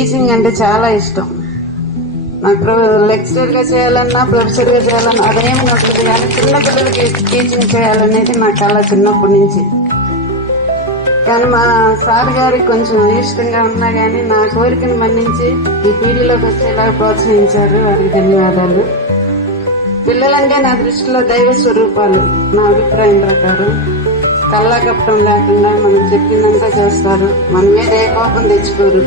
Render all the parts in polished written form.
Teaching అంటే చాలా ఇష్టం. నాకు లెక్చరర్ గా చేయాలన్నా ప్రొఫెసర్ గా చేయాలన్నా అదేమి నచ్చదు, కానీ చిన్నపిల్లలకి టీచింగ్ చేయాలనేది నా కళ చిన్నప్పటి నుంచి. కానీ మా సార్ గారికి కొంచెం ఇష్టంగా ఉన్నా కానీ నా కోరికను మన్నించి ఈ పీడీలోకి వచ్చేలా ప్రోత్సహించారు. వారికి ధన్యవాదాలు. పిల్లలంటే నా దృష్టిలో దైవ స్వరూపాలు. నా అభిప్రాయం ప్రకారం కల్లా కప్పటం లేకుండా మనం చెప్పిందంతా చేస్తారు. మన మీద ఏ కోపం తెచ్చుకోరు.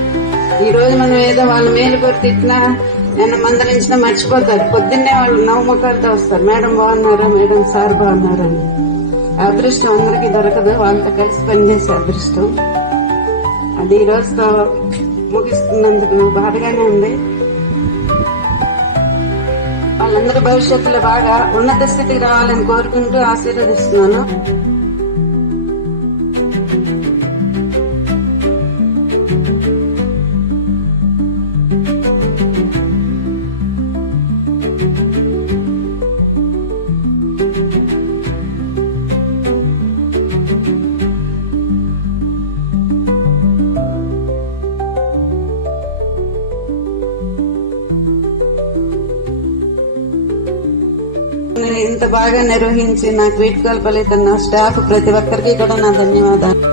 ఈ రోజు మనం ఏదో వాళ్ళ మేలు కొరి తిట్టినా నేను మందలించినా మర్చిపోతారు. పొద్దున్నే వాళ్ళు నవ్వుముఖాలతో వస్తారు, మేడం బాగున్నారా, మేడం సార్ బాగున్నారా అని. అదృష్టం అందరికీ దొరకదు, వాళ్ళతో కలిసి పనిచేసే అదృష్టం. అది ఈ రోజుతో ముగిస్తున్నందుకు బాధగానే ఉంది. వాళ్ళందరూ భవిష్యత్తులో బాగా ఉన్నత స్థితికి రావాలని కోరుకుంటూ ఆశీర్వదిస్తున్నాను. ఇంత బాగా నిర్వహించి నాకు వీడ్కోలు పలుకుతున్న స్టాఫ్ ప్రతి ఒక్కరికి కూడా నా ధన్యవాదాలు.